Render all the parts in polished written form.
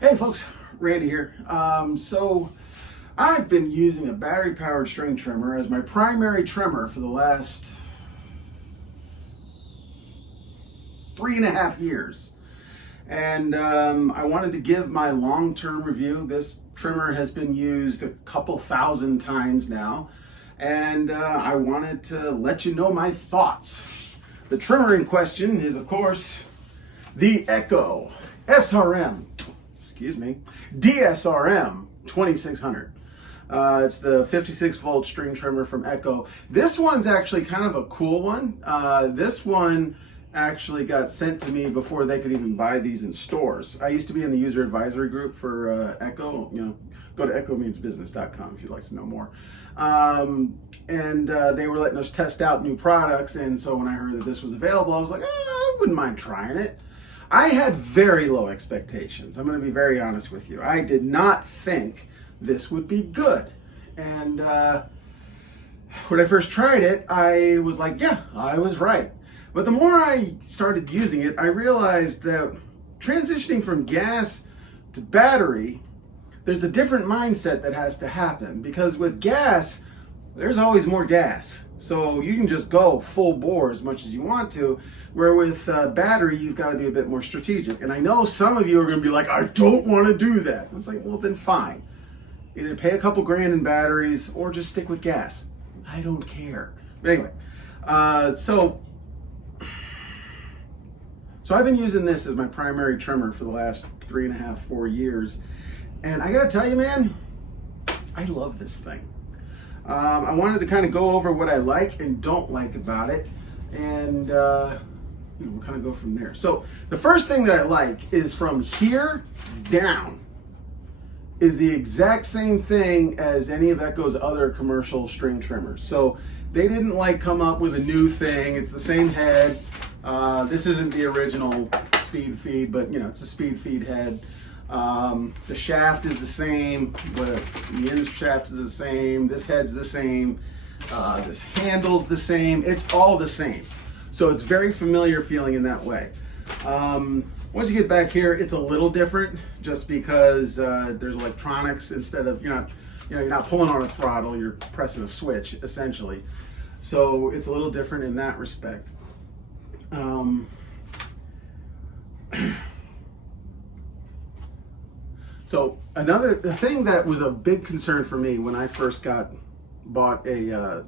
Hey folks, Randy here. So I've been using a battery powered string trimmer as my primary trimmer for the last 3.5 years. And I wanted to give my long-term review. This trimmer has been used a couple thousand times now. And I wanted to let you know my thoughts. The trimmer in question is, of course, the Echo DSRM-2600. It's the 56 volt string trimmer from Echo. This one's actually kind of a cool one. This one actually got sent to me before they could even buy these in stores. I used to be in the user advisory group for Echo. Go to echomeansbusiness.com if you'd like to know more. They were letting us test out new products, and so when I heard that this was available, I was like, I wouldn't mind trying it. I had very low expectations. I'm going to be very honest with you. I did not think this would be good. And when I first tried it, I was like, yeah, I was right. But the more I started using it, I realized that transitioning from gas to battery, there's a different mindset that has to happen. Because with gas, there's always more gas. So you can just go full bore as much as you want to, where with battery, you've got to be a bit more strategic. And I know some of you are going to be like, I don't want to do that. I was like, well, then fine. Either pay a couple grand in batteries or just stick with gas. I don't care. But anyway, so I've been using this as my primary trimmer for the last 3.5, 4 years. And I got to tell you, man, I love this thing. I wanted to kind of go over what I like and don't like about it, and we'll kind of go from there. So the first thing that I like is from here down is the exact same thing as any of Echo's other commercial string trimmers. So they didn't come up with a new thing. It's the same head. This isn't the original speed feed, but it's a speed feed head. The shaft is the same, the end shaft is the same, this head's the same, this handle's the same, it's all the same. So it's very familiar feeling in that way. Once you get back here, it's a little different just because there's electronics instead of, you're not pulling on a throttle, you're pressing a switch essentially. So it's a little different in that respect. So the thing that was a big concern for me when I first bought the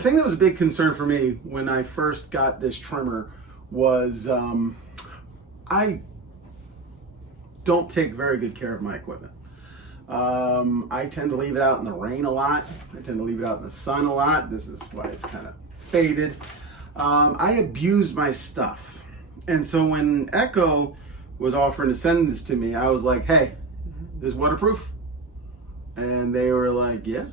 thing that was a big concern for me when I first got this trimmer was I don't take very good care of my equipment. I tend to leave it out in the rain a lot. I tend to leave it out in the sun a lot. This is why it's kind of faded. I abuse my stuff. And so when Echo was offering to send this to me, I was like, hey, this is waterproof? And they were like, yeah.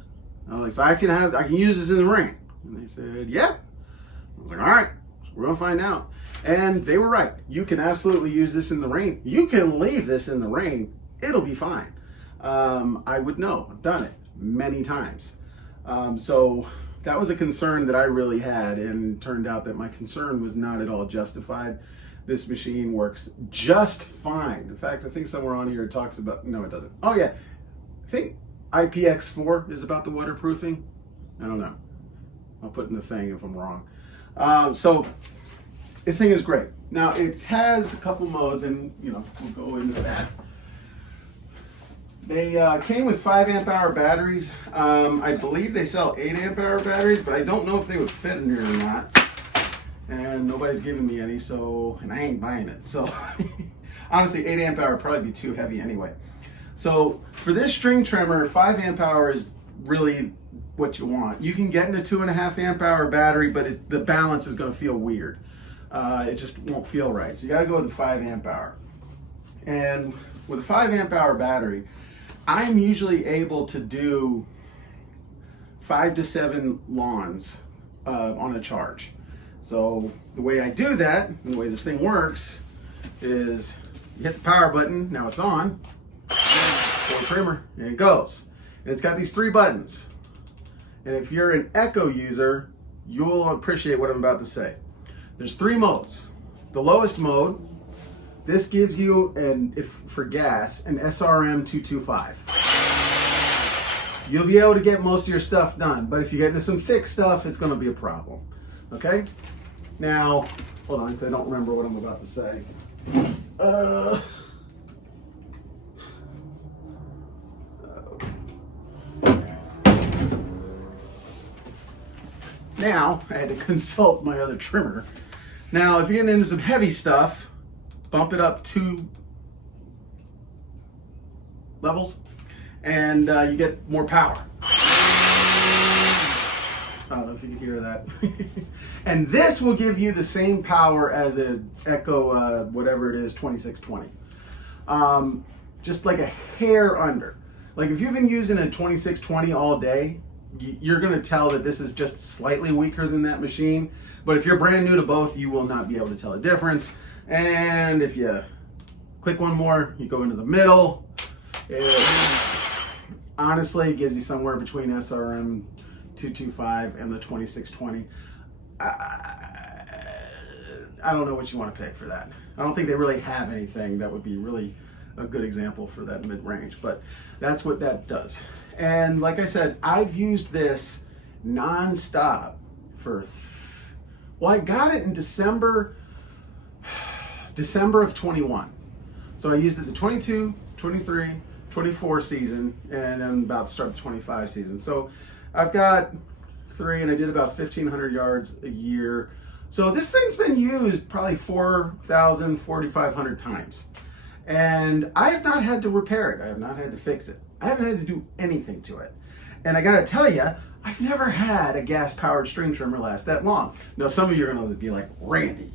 I was like, so I can use this in the rain? And they said, yeah. I was like, all right, we're gonna find out. And they were right. You can absolutely use this in the rain. You can leave this in the rain. It'll be fine. I would know. I've done it many times. So that was a concern that I really had, and it turned out that my concern was not at all justified. This machine works just fine. In fact, I think somewhere on here it talks about, no, it doesn't. Oh yeah, I think IPX4 is about the waterproofing. I don't know. I'll put in the thing if I'm wrong. So this thing is great. Now it has a couple modes, and we'll go into that. They came with 5 amp hour batteries. I believe they sell 8 amp hour batteries, but I don't know if they would fit in here or not. And nobody's giving me any, and I ain't buying it. So honestly, 8 amp hour would probably be too heavy anyway. So for this string trimmer, 5 amp hour is really what you want. You can get in a 2.5 amp hour battery, but the balance is going to feel weird. It just won't feel right. So you got to go with the 5 amp hour. And with a 5 amp hour battery, I'm usually able to do 5 to 7 lawns on a charge. So the way I do that, and the way this thing works, is you hit the power button, now it's on, pull the trimmer, and it goes. And it's got these 3 buttons. And if you're an Echo user, you'll appreciate what I'm about to say. There's 3 modes. The lowest mode This gives you, for gas, an DSRM-2600. You'll be able to get most of your stuff done, but if you get into some thick stuff, it's going to be a problem. Okay? Now, hold on, because I don't remember what I'm about to say. Now, I had to consult my other trimmer. Now, if you're getting into some heavy stuff, bump it up 2 levels, and you get more power. I don't know if you can hear that. And this will give you the same power as an Echo, whatever it is, 2620. Just like a hair under. Like if you've been using a 2620 all day, you're going to tell that this is just slightly weaker than that machine. But if you're brand new to both, you will not be able to tell the difference. And if you click one more, you go into the middle. It honestly gives you somewhere between DSRM-2600 and the 2620. I don't know what you want to pick for that. I don't think they really have anything that would be really a good example for that mid-range, but that's what that does. And like I said, I've used this non-stop for, well, I got it in December of 21. So I used it the 22, 23, 24 season, and I'm about to start the 25 season. So I've got 3, and I did about 1,500 yards a year. So this thing's been used probably 4,000, 4,500 times. And I have not had to repair it. I have not had to fix it. I haven't had to do anything to it. And I gotta tell you, I've never had a gas-powered string trimmer last that long. Now, some of you are gonna be like, Randy,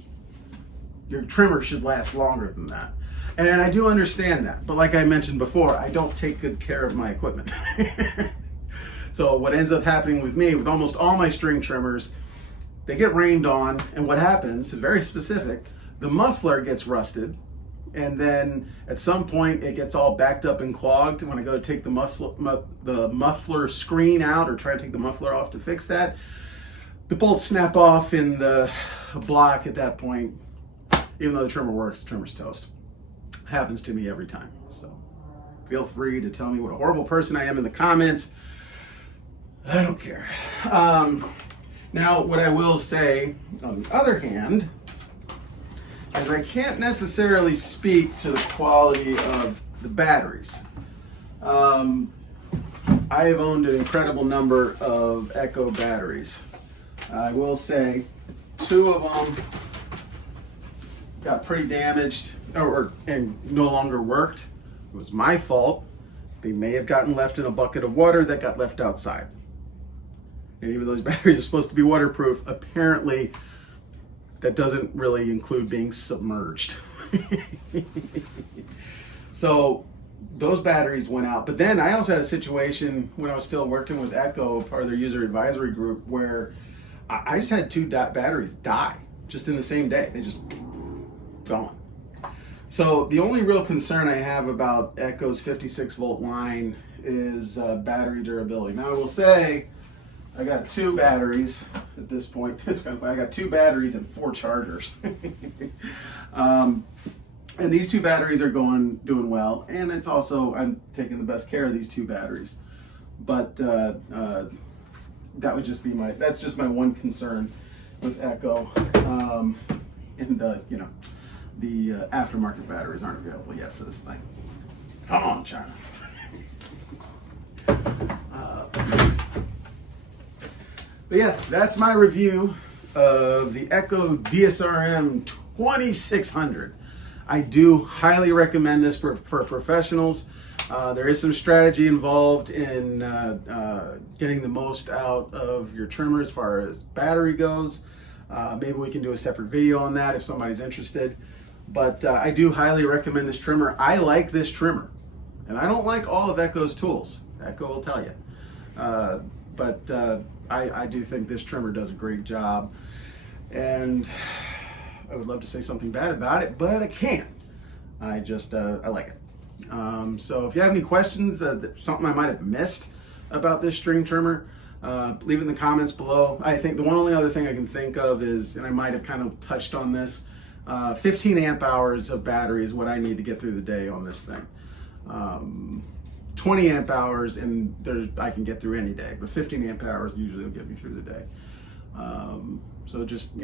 your trimmer should last longer than that. And I do understand that. But like I mentioned before, I don't take good care of my equipment. So what ends up happening with me, with almost all my string trimmers, they get rained on, and what happens, very specific, the muffler gets rusted, and then at some point it gets all backed up and clogged. When I go to take the muffler screen out or try to take the muffler off to fix that, the bolts snap off in the block at that point. Even though the trimmer works, the trimmer's toast. Happens to me every time. So feel free to tell me what a horrible person I am in the comments. I don't care. Now, what I will say, on the other hand, is I can't necessarily speak to the quality of the batteries. I have owned an incredible number of Echo batteries. I will say 2 of them got pretty damaged and no longer worked. It was my fault. They may have gotten left in a bucket of water that got left outside. And even though those batteries are supposed to be waterproof, apparently that doesn't really include being submerged. So those batteries went out. But then I also had a situation when I was still working with Echo, part of their user advisory group, where I just had 2 batteries die just in the same day. They just gone. So the only real concern I have about Echo's 56 volt line is battery durability. Now I will say, I got 2 batteries at this point. It's kind of funny. I got 2 batteries and 4 chargers. And these 2 batteries are doing well. And it's also, I'm taking the best care of these 2 batteries. But that would just be that's just my one concern with Echo. And the aftermarket batteries aren't available yet for this thing. Come on, China. But yeah, that's my review of the Echo DSRM-2600. I do highly recommend this for professionals. There is some strategy involved in getting the most out of your trimmer as far as battery goes. Maybe we can do a separate video on that if somebody's interested. But I do highly recommend this trimmer. I like this trimmer. And I don't like all of Echo's tools. Echo will tell you. But I do think this trimmer does a great job. And I would love to say something bad about it, but I can't. I just, I like it. So if you have any questions, something I might have missed about this string trimmer, leave it in the comments below. I think the only other thing I can think of is, and I might have kind of touched on this, 15 amp hours of battery is what I need to get through the day on this thing. 20 amp hours, and I can get through any day, but 15 amp hours usually will get me through the day. So just,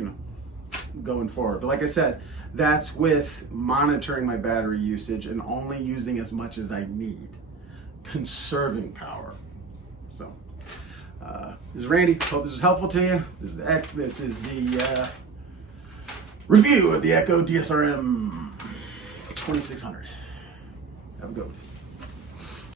going forward. But like I said, that's with monitoring my battery usage and only using as much as I need, conserving power. So this is Randy. Hope this was helpful to you. This is the review of the Echo DSRM-2600. Have a good one.